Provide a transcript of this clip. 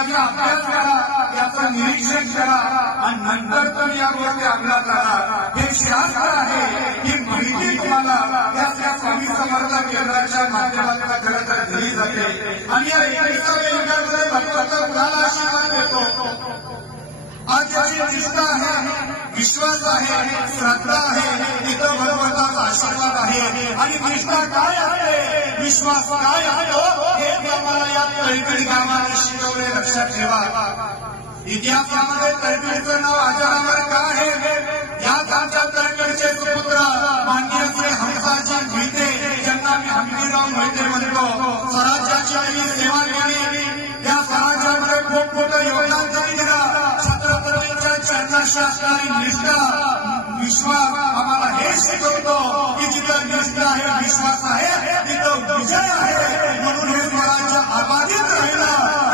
याचा अभ्यास करा, याचं निरीक्षण करा आणि नंतर तुम्ही या गोष्टी अंमलात आणा. हे शास्त्र आहे, ही माहिती तुम्हाला या स्वामी समर्थ केंद्राच्या माध्यमातून खरं तर दिली जाते. आणि या 21व्या युगामध्ये भगवंत कुणाला आशीर्वाद देतो? आज ज्याची निष्ठा आहे, विश्वास आहे, श्रद्धा आहे, तिथं भगवंताचा आशीर्वाद आहे. आणि निष्ठा काय आहे, विश्वास काय आहे, हे आम्हाला या तळेकडी गावाने शिकवले. लक्षात ठेवा, इतिहासामध्ये तळेकडीचं नाव आजारावर का आहे? याच आमच्या तळेकडीचे सुपुत्र माननीय श्री हंसाजी मोहिते, ज्यांना मी हंबीरराव मोहिते म्हणतो, स्वराज्याची त्यांनी सेवा केली. या स्वराज्यामध्ये खूप मोठं योगदान त्यांनी दिलं. छत्रपतींच्या चरणाशी असणारी निष्ठा, विश्वास आम्हाला हे शिकवतो की जिथं निष्ठा आहे, विश्वास आहे, तिथं विजय आहे. म्हणून हे स्वराज्य अबाधित राहिलं.